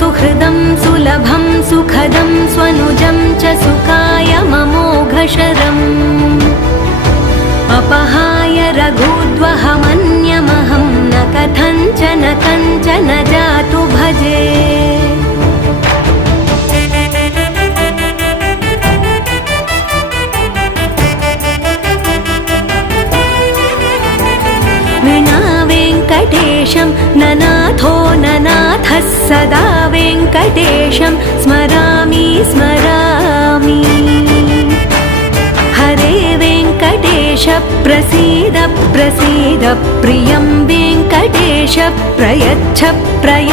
सुहृदं सुलभं सुखदं स्वनुजं च सुखाय ममोघशरम् अपहाय रघुद्वहमन्यमहं न कथञ्चन कञ्चन जातु भजे। विना वेङ्कटेशं ननाथो ननाथः सदा वेङ्कटेशं स्मरामि स्मरामि। हरे वेङ्कटेश प्रसीद प्रसीद प्रियं वेङ्कटेश प्रयच्छ प्रयच्छ।